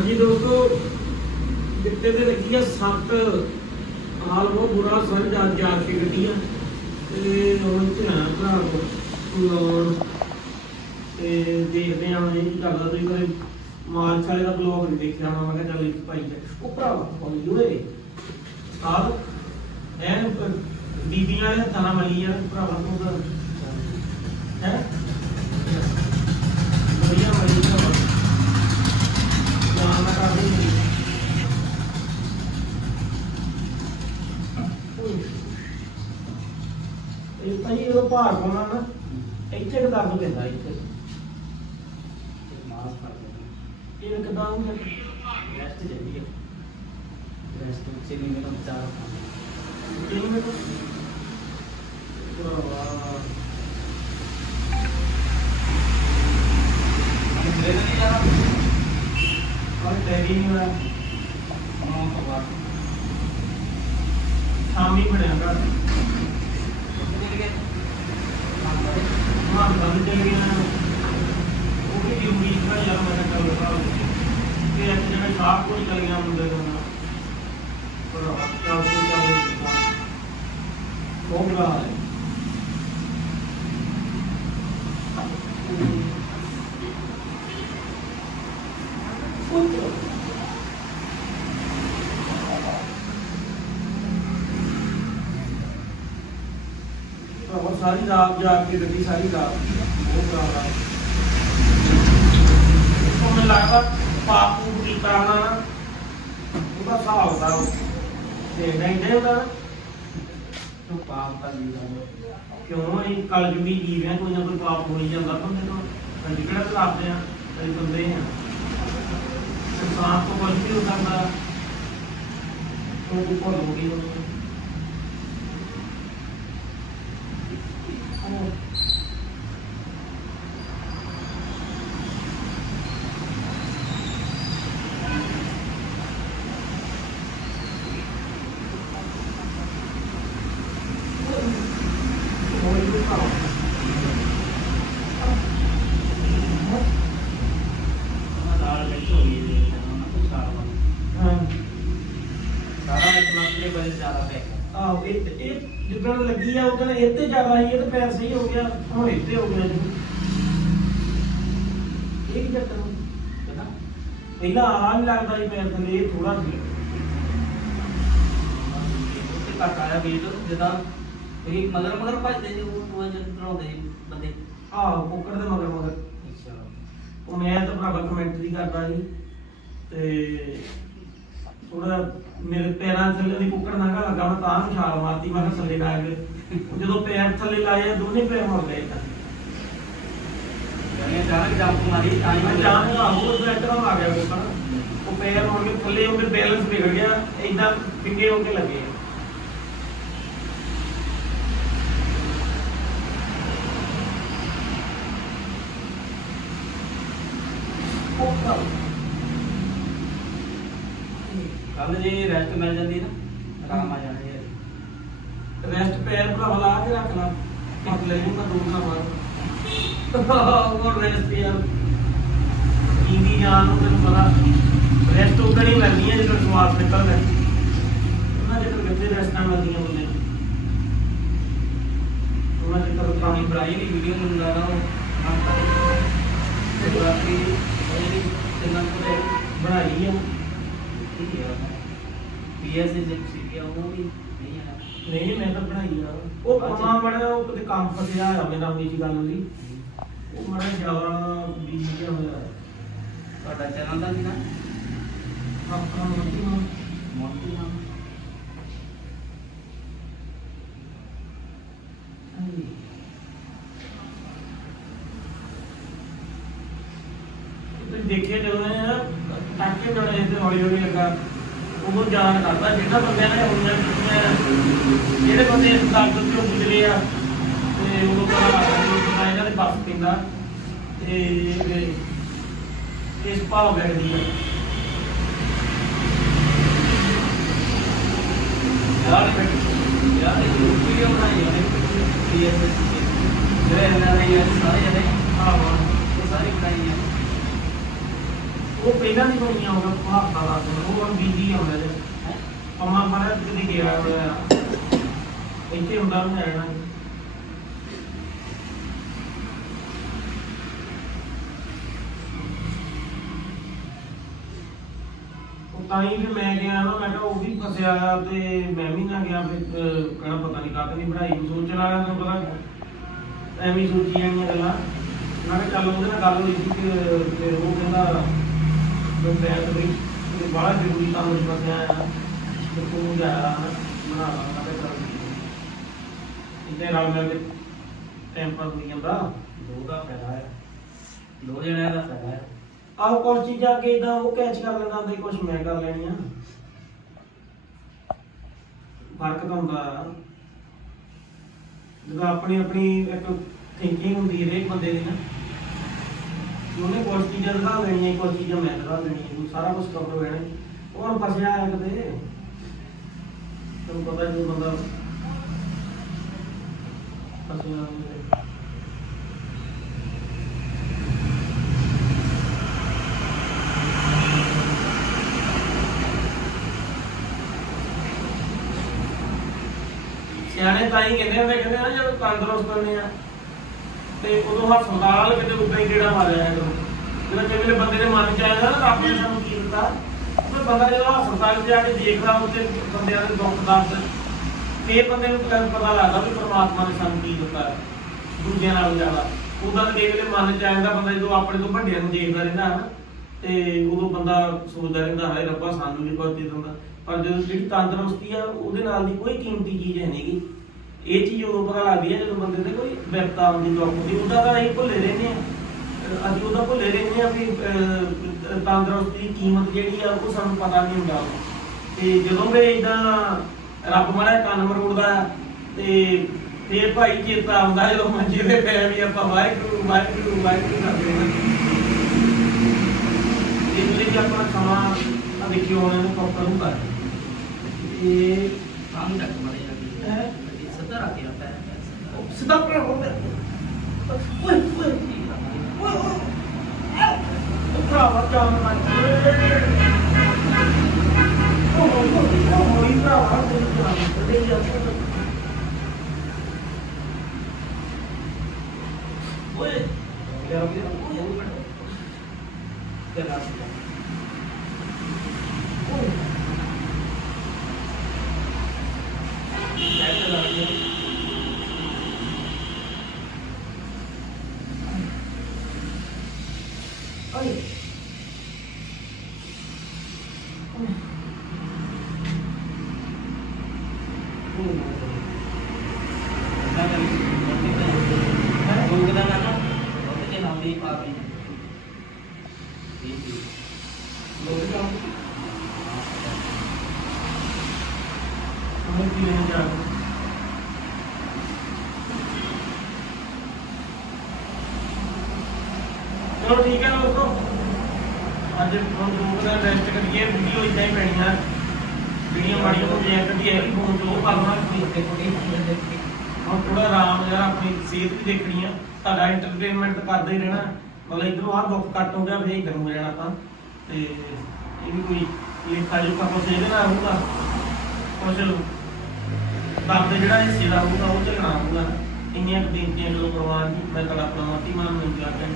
ਹਾਂਜੀ ਦੋਸਤੋ ਜਿੱਤੇ ਤੇ ਲੱਗੀ ਆ ਸੱਤ ਹਾਲ ਬਹੁਤ ਬੁਰਾ ਸਰ, ਜਾ ਜਾ ਕੇ ਗੱਡੀਆਂ। ਤੇ ਹੁਣ ਧਿਆਨ ਭਰਾ ਕੋ ਲਾਉਣ ਤੇ ਦੇਖਦੇ ਆਂ ਇਹ ਕੀ ਕਰਦਾ, ਤੁਸੀਂ ਕਦੇ ਮਾਰਚ ਵਾਲੇ ਦਾ ਬਲੌਗ ਨਹੀਂ ਦੇਖਿਆ ਹੋਣਾ, ਮੈਂ ਕਿਹਾ ਚੱਲ ਇੱਕ ਭਾਈ ਤੇ ਉਹ ਭਰਾਵਾ ਬੋਲੀ ਓਏ ਸਾਧ ਐਨ ਪ- ਬੀਬੀਆਂ ਵਾਲੇ ਹੱਥਾਂ ਨਾਲ ਮਲੀ ਆ, ਭਰਾਵਾ ਤੂੰ ਤਾਂ। ਹੈ ਵਧੀਆ ਮਲੀ ਭਰਾਵਾ ਜਾਨ ਨਾ ਕਰ ਦੇ ਇਹ ਭਾਈ ਇਹ ਭਾਰ ਪਾਉਣਾ ਨਾ ਇੱਥੇ ਕਿਦਾਂ ਨੂੰ ਪੈਂਦਾ ਇੱਥੇ। ਮਾਸ ਫੜ ਲੈਣਾ ਇਹ ਕਿਦਾਂ ਨੂੰ ਰੈਸਟ ਜਲਦੀ ਹੈ ਰੈਸਟ ਉੱਚੇ ਨਹੀਂ ਮੇਰਾ ਚਾਰ ਖਾਣਾ ਇਹ ਮੈਨੂੰ ਭਰਾਵਾ। ਅਰੇ ਮੇਰੇ ਨਾਲ ਨਹੀਂ ਜਾਣਾ ਔਰ ਟੈਗੀ ਨਹੀਂ ਹੋਇਆ ਹਾਂ ਤੋਂ ਬਾਅਦ ਸ਼ਾਮੀ ਬਣਿਆ ਕਰ ਕਿੱਥੇ ਗਏ ਮਾਂ ਬੰਦ ਚੱਲ ਗਿਆ ਉਹ ਵੀ ਡਿਊਟੀ ਦਾ ਯਾਰ ਮੈਂ ਕਿਹਾ ਚੱਲ ਭਰਾ ਤੇ ਇੱਕ ਜਿਹੜਾ ਸਾਹ ਕੋਈ ਚੱਲ ਗਿਆ ਮੁੰਡੇ ਦਾ ਨਾ ਭਰਾਵਾ ਚੱਲ ਤੂੰ ਚੱਲ ਉਹ ਬੁਰਾ ਹਾਲ ਹੈ ਭਰਾਵਾ ਸਾਰੀ ਰਾਤ ਜਾ ਕੇ ਗੱਡੀ ਸਾਰੀ ਰਾਤ ਉਹ ਹੈ ਉਹ ਮੈਨੂੰ ਲੱਗਦਾ ਪਾਪ ਕੀਤਾ ਹੋਣਾ ਨਾ ਉਹਦਾ ਹਿਸਾਬ ਦਾ ਤੇ ਨਹੀਂ ਦੇ ਉਹਦਾ? ਨਾ। ਤੂੰ ਪਾਪ ਦਾ ਨਹੀਂ ਦਾ ਕਿਉਂ? ਇਹ ਕਲਯੁਗੀ ਜੀਵ ਹੈ ਕੋਈ ਨਾ ਕੋਈ ਪਾਪ ਹੋ ਹੀ ਜਾਂਦਾ ਬੰਦੇ ਤੋਂ ਅਸੀਂ ਕਿਹੜਾ ਖਿਲਾਫਦੇ ਆ ਅਸੀਂ ਬੰਦੇ ਆ ਇਨਸਾਨ ਤੋਂ ਕੁਝ ਵੀ ਹੋ ਸਕਦਾ। ਉਹ ਕੋਈ ਭੁੱਲ ਹੋ ਗਈ ਉਹਨੂੰ ਉਹ Muy educado. ਦਾਲ ਵਿੱਚ ਹਾਂ। ਸਾਰਾ ਇੱਕ ਮਸਲੇ ਬੜੇ ਜ਼ਿਆਦਾ ਪੈ ਗਿਆ ਆਹ ਇਹ ਇਹ ਜਿੱਦਣ ਲੱਗੀ ਆ ਉਦੋਂ ਇਹ ਤੇ ਜ਼ਿਆਦਾ ਸੀ ਇਹ ਤੇ ਪੈਰ ਸਹੀ ਹੋ ਗਿਆ ਹੁਣ ਇੱਥੇ ਹੋ ਗਿਆ ਜੀ। ਇਹ ਕੀ ਚੱਕਰ? ਪਤਾ ਪਹਿਲਾਂ ਆ ਨਹੀਂ ਲੱਗਦਾ ਸੀ ਪੈਰ ਥੱਲੇ ਇਹ ਥੋੜਾ ਸੀ। ਉੱਤੇ ਘੱਟ ਆਇਆ ਵੇਟ ਜਿੱਦਾਂ ਇਹ ਮਗਰ ਮਗਰ ਭੱਜਦੇ ਜੀ ਉਹ ਉਹ ਡਰਾਉਂਦੇ ਜੀ ਬੰਦੇ। ਆਹ ਕੁੱਕਰ ਦੇ ਮਗਰ ਮਗਰ। ਅੱਛਾ। ਉਹ ਮੈਂ ਤਾਂ ਭਰਾਵਾ ਕਮੈਂਟਰੀ ਕਰਦਾ ਸੀ ਤੇ ਥੋੜਾ ਮੇਰੇ ਪੈਰਾਂ ਥੱਲੇ ਦੀ ਕੁੱਕੜ ਨੰਗਾ ਲੱਗਾ ਮੈਂ ਤਾਂ ਛਾਲ ਮਾਰਤੀ ਮੈਂ ਕਿਹਾ ਥੱਲੇ ਲਾ ਕੇ। ਜਦੋਂ ਪੈਰ ਥੱਲੇ ਲਾਏ ਦੋਨੇ ਪੈਰ ਮੁੜ ਗਏ। ਤਾਂ ਜਾਨੇ ਜਾਨ ਜੰਪ ਮਾਰੀ ਤਾਂ ਹੀ ਮੈਂ ਜਾਣ ਦਾ ਹੋਰ ਬੈਟਰ ਆ ਗਿਆ ਉਹ ਪੈਰ ਮੁੜ ਕੇ ਥੱਲੇ ਉਹਦੇ ਬੈਲੈਂਸ ਵਿਗੜ ਗਿਆ ਇਦਾਂ ਪਿੰਗੇ ਹੋ ਕੇ ਲੱਗੇ ਉਹ ਕੱਲ ਕੱਲ ਜੇ ਰੈਸਟ ਮਿਲ ਜਾਂਦੀ ਨਾ, ਆਰਾਮ ਆ ਜਾਣਾ ਜੀ। ਰੈਸਟ ਪੈਰ ਭਰਾਵਾ ਲਾ ਕੇ ਰੱਖ ਲਾ ਮਤ ਲੈ ਜੂਗਾ ਦੋ ਨਾ ਮਾਰ ਉਹ ਰੈਸਟ ਯਾਰ। ਇੰਦੀ ਜਾਨ ਨੂੰ ਤੈਨੂੰ ਪਤਾ। ਰੈਸਟ ਉਦੋਂ ਹੀ ਮਿਲਦੀ ਹੈ ਜਦੋਂ ਸਵਾਸ ਨਿਕਲਦਾ। ਉਹਨਾਂ ਦੇ ਤਾਂ ਕਿੱਥੇ ਰੈਸਟਾਂ ਮਿਲਦੀਆਂ ਬੰਦੇ ਨੂੰ ਉਹਨਾਂ ਦੇ ਤਾਂ ਪੁਰਾਣੀ ਪੁਰਾਣੀ ਬਰਾਈ ਦੀ ਵੀਡੀਓ ਨੂੰ ਲਗਾ ਉਹ। ਹਮ ਤੱਕ ਤੇ ਬਾਕੀ ਇਹ ਤਿੰਨਾਂ ਕੋਲੇ ਬਣਾਈ ਆ। ਠੀਕ ਹੈ ਪੀਐਸ ਦੀ ਸੀ ਉਹ ਵੀ ਨਹੀਂ ਹੈ ਨਹੀਂ ਮੈਂ ਤਾਂ ਬਣਾਈ ਆ। ਉਹ ਪਾਉਣਾ ਬੜਾ ਉਹ ਕਿਤੇ ਕੰਮ ਫਸਿਆ ਆ ਮੇਰਾ ਹੋਈ ਸੀ ਗੱਲ ਉਹਦੀ ਉਹ ਮੜਾ ਜ਼ਿਆਦਾ ਬੀਜੀ ਜਿਹਾ ਹੋਇਆ। ਤੁਹਾਡਾ ਚੈਨਲ ਦਾ ਕੀ ਨਾਮ? ਆਪਣਾ ਮੋਟੀ ਨੂੰ ਮੋਟੀ ਨਾਮ ਤੁਸੀਂ ਦੇਖੇ ਜਦੋਂ ਇਹ ਟਾਕੇ ਜਣੇ ਤੇ ਹੌਲੀ ਹੌਲੀ ਲੱਗਾ। ਉਹ ਜਾਣ ਕਰਦਾ ਜਿਹੜਾ ਬੰਦਿਆਂ ਨੇ ਹੁਣ ਜਿਹੜੇ ਬੰਦੇ ਇਸ ਡਾਕਟਰ ਤੋਂ ਗੁਜ਼ਰੇ ਆ, ਤੇ ਉਹ ਤਾਂ ਇਹਨਾਂ ਦੇ ਬੱਸ ਪਿੰਦਾ ਤੇ ਇਸ ਭਾਵ ਲੱਗਦੀ ਹੈ ਯਾਰ ਯਾਰ ਇਹ ਵੀਡੀਓ ਬਣਾਈ ਹੈ ਪੀਐਸ ਦੀ ਜਿਹੜੇ ਇਹਨਾਂ ਨੇ ਨਹੀਂ ਬਣੀਆਂ ਹੋਗਾ ਦਾ ਉਹ ਹੁਣ ਬੀਜੀ ਆਉਂਦਾ ਜੇ ਪੰਮਾ ਮਾਰਾ ਕਿਤੇ ਗਿਆ ਹੋਇਆ। ਇੱਥੇ ਹੁੰਦਾ ਨਹੀਂ ਰਹਿਣਾ ਤਾਂ ਹੀ ਫਿਰ ਮੈਂ ਗਿਆ ਨਾ, ਮੈਂ ਕਿਹਾ ਉਹ ਵੀ ਫਸਿਆ ਤੇ ਮੈਂ ਵੀ ਨਾ ਗਿਆ, ਫਿਰ ਕਹਿਣਾ ਪਤਾ ਨਹੀਂ ਕਾਹਤੇ ਨਹੀਂ ਪੜਾਈ ਸੋਚ ਲਾ ਤੈਨੂੰ ਪਤਾ ਐਵੇਂ ਸੋਚੀਆਂ ਸੋਚੀ ਗੱਲਾਂ। ਮੈਂ ਕਿਹਾ ਚੱਲ ਉਹਦੇ ਨਾਲ ਗੱਲ ਹੋਈ ਸੀ ਕਿ ਤੇ ਉਹ ਕਹਿੰਦਾ ਮੈਂ ਤੇ ਇਹ ਬੜਾ ਜ਼ਰੂਰੀ ਕੰਮ ਨਹੀਂ ਫਸਿਆ ਆ। ਤੇ ਤੂੰ ਜਾ ਬਣਾ ਲਾ ਮੈਂ ਕਿਹਾ ਇੰਨੇ ਰਲ ਮਿਲ ਕੇ ਟਾਈਮ ਪਾਸ ਹੋਈ ਜਾਂਦਾ ਦੋ ਦਾ ਫਾਇਦਾ ਹੈ ਦੋ ਜਣਿਆਂ ਦਾ ਫਾਇਦਾ ਹੈ ਆਹ ਕੁਝ ਚੀਜ਼ਾਂ ਅੱਗੇ ਇਦਾਂ ਉਹ ਕੈਚ ਕਰ ਲੈਂਦਾ ਹੁੰਦਾ ਕੁਝ ਮੈਂ ਕਰ ਲੈਣੀਆਂ। ਫ਼ਰਕ ਤਾਂ ਹੁੰਦਾ। ਆ। ਜਦੋਂ ਆਪਣੀ ਆਪਣੀ ਇੱਕ ਥਿੰਕਿੰਗ ਹੁੰਦੀ ਹੈ ਹਰੇਕ ਬੰਦੇ ਦੀ ਨਾ ਉਹਨੇ ਕੁਝ ਚੀਜ਼ਾਂ ਦਿਖਾ ਦੇਣੀਆਂ ਕੁਝ ਚੀਜ਼ਾਂ ਮੈਂ ਦਿਖਾ ਦੇਣੀਆਂ ਉਹ ਸਾਰਾ ਕੁਝ ਕਵਰ ਹੋ ਜਾਣਾ ਉਹ ਹੁਣ ਫਸਿਆ ਹੈ ਕਿਤੇ। ਤੁਹਾਨੂੰ ਪਤਾ ਜਦੋਂ ਬੰਦਾ ਫਸਿਆ ਹੋਵੇ ਸਿਆਣੇ ਤਾਂ ਹੀ ਕਹਿੰਦੇ ਹੁੰਦੇ, ਕਹਿੰਦੇ ਆ ਨਾ ਜਦੋਂ ਤੰਦਰੁਸਤ ਹੁੰਦੇ ਆ, ਤੇ ਉਦੋਂ ਹਸਪਤਾਲ ਕਿਤੇ ਉੱਦਾਂ ਹੀ ਕਿਹੜਾ ਮਾਰਿਆ ਹੈ ਜਦੋਂ ਕਿਸੇ ਬੰਦੇ ਦੇ ਮਨ ਚ ਆਇਆ ਨਾ, ਰੱਬ ਨੇ ਸਾਨੂੰ ਕੀ ਦਿੱਤਾ? ਉਹ ਬੰਦਾ ਜਦੋਂ ਹਸਪਤਾਲ 'ਚ ਜਾ ਕੇ ਦੇਖਦਾ, ਉੱਥੇ ਬੰਦਿਆਂ ਦੇ ਦੁੱਖ ਦਰਦ ਫੇਰ ਬੰਦੇ ਨੂੰ ਪਤਾ ਲੱਗਦਾ ਵੀ ਪਰਮਾਤਮਾ ਨੇ ਸਾਨੂੰ ਕੀ ਦਿੱਤਾ ਦੂਜਿਆਂ ਨਾਲੋਂ ਜ਼ਿਆਦਾ। ਉਦਾਂ ਤਾਂ ਕਿਸੇ ਮਨ ਚ ਆ ਜਾਂਦਾ, ਬੰਦਾ ਜਦੋਂ ਆਪਣੇ ਤੋਂ ਵੱਡਿਆਂ ਨੂੰ ਦੇਖਦਾ ਰਹਿੰਦਾ ਹੈ ਤੇ ਉਦੋਂ ਬੰਦਾ ਸੋਚਦਾ ਰਹਿੰਦਾ, ਹਾਏ ਰੱਬਾ, ਸਾਨੂੰ ਵੀ ਕੁਝ ਦੇ ਦਿੰਦਾ। ਪਰ ਜਦੋਂ ਜਿਹੜੀ ਤੰਦਰੁਸਤੀ ਆ, ਉਹਦੇ ਨਾਲ ਦੀ ਕੋਈ ਕੀਮਤੀ ਚੀਜ਼ ਹੈ ਨਹੀਂਗੀ ਇਹ ਚੀਜ਼ ਉਦੋਂ ਪਤਾ ਲੱਗਦੀ ਹੈ ਜਦੋਂ ਬੰਦੇ ਤੇ ਕੋਈ ਵਿਪਤਾ ਆਉਂਦੀ, ਦੁੱਖ ਹੁੰਦੀ ਉਹਦਾ ਤਾਂ ਅਸੀਂ ਭੁੱਲੇ ਰਹਿੰਦੇ ਆ ਅਸੀਂ ਉਹਦਾ ਭੁੱਲੇ ਰਹਿੰਦੇ ਆ ਵੀ ਅਹ, ਤੰਦਰੁਸਤੀ ਦੀ ਕੀਮਤ ਜਿਹੜੀ ਆ ਉਹ ਸਾਨੂੰ ਪਤਾ ਨਹੀਂ ਹੁੰਦਾ। ਤੇ ਜਦੋਂ ਵੀ ਇਦਾਂ ਰੱਬ ਮਾਰਾ ਕੰਨ ਮਰੋੜਦਾ ਆ, ਤੇ ਫੇਰ ਭਾਈ ਚੇਤਾ ਆਉਂਦਾ ਜਦੋਂ ਮੰਜੇ ਤੇ ਪੈ ਵੀ ਆਪਾਂ ਵਾਹਿਗੁਰੂ ਵਾਹਿਗੁਰੂ ਵਾਹਿਗੁਰੂ ਕਰਦੇ ਹਾਂ। ਇਹ ਲਈ ਆਪਣਾ ਸਮਾਂ ਆ ਦੇਖਿਓ ਹੁਣ ਇਹਨੂੰ ਪ੍ਰੋਪਰ ਹੁੰਦਾ ਹੈ। ਇਹ ਕੰਮ ਤੱਕ ਮਰੇ ਜਾ ਹੈ। ਸੱਤਾ ਰੱਖ ਕੇ ਰੱਖਦਾ ਹੈ ਸਿੱਧਾ। ਪਰ ਹੋ ਓਏ ਓਏ ਓਏ ਉਹ ਭਰਾਵਾ ਜਾਨ ਲੱਗ ਗਈ ਉਹ ਹੋ ਹੋ ਹੋ ਹੀ ਭਰਾਵਾ ਤੇ ਜਾਨ ਤੇ ਜਾ ਓਏ ਯਾਰ ਵੀ ਓਏ ਤੇ ਰਾਤ ਓਏ। ਚਲੋ ਠੀਕ ਹੈ ਦੋਸਤੋ। ਅੱਜ ਹੁਣ ਦੋ ਦਾ ਰੈਸਟ ਕਰੀਏ ਵੀਡੀਓ ਇਦਾਂ ਹੀ ਪੈਣੀ ਆ। ਵੀਡੀਓ ਮਾੜੀ ਹੋ ਜਾਏ ਕਦੀ ਇਹ ਵੀ ਫੋਨ ਤੋਂ ਕਰਨਾ ਕੋਈ। ਤੇ ਕੋਈ ਹੁਣ ਥੋੜਾ ਆਰਾਮ ਯਾਰ, ਆਪਣੀ ਸਿਹਤ ਵੀ ਦੇਖਣੀ ਆ। ਤੁਹਾਡਾ ਐਂਟਰਟੇਨਮੈਂਟ ਕਰਦੇ ਹੀ ਰਹਿਣਾ। ਮਤਲਬ ਇਧਰੋਂ ਆਹ ਦੁੱਖ ਕੱਟ ਹੋ ਗਿਆ, ਫਿਰ ਇਧਰ ਹੋ ਜਾਣਾ ਤਾਂ ਤੇ ਇਹ ਵੀ ਕੋਈ ਲੇਖਾ ਜੋਖਾ ਕੁਛ ਇਹਦੇ ਨਾਲ ਹੋਊਗਾ ਕੁਛ ਦਰਦ ਜਿਹੜਾ ਹਿੱਸੇ ਦਾ ਹੋਊਗਾ, ਉਹ ਝੱਲਣਾ ਹੋਊਗਾ ਇੰਨੀਆਂ ਕੁ ਬੇਨਤੀਆਂ ਜਦੋਂ ਪ੍ਰਵਾਨ ਜੀ ਮੈਂ ਤੁਹਾਡਾ ਆਪਣਾ ਮਾਤੀ ਮਾਨ ਨੂੰ ਜਾ ਕੇ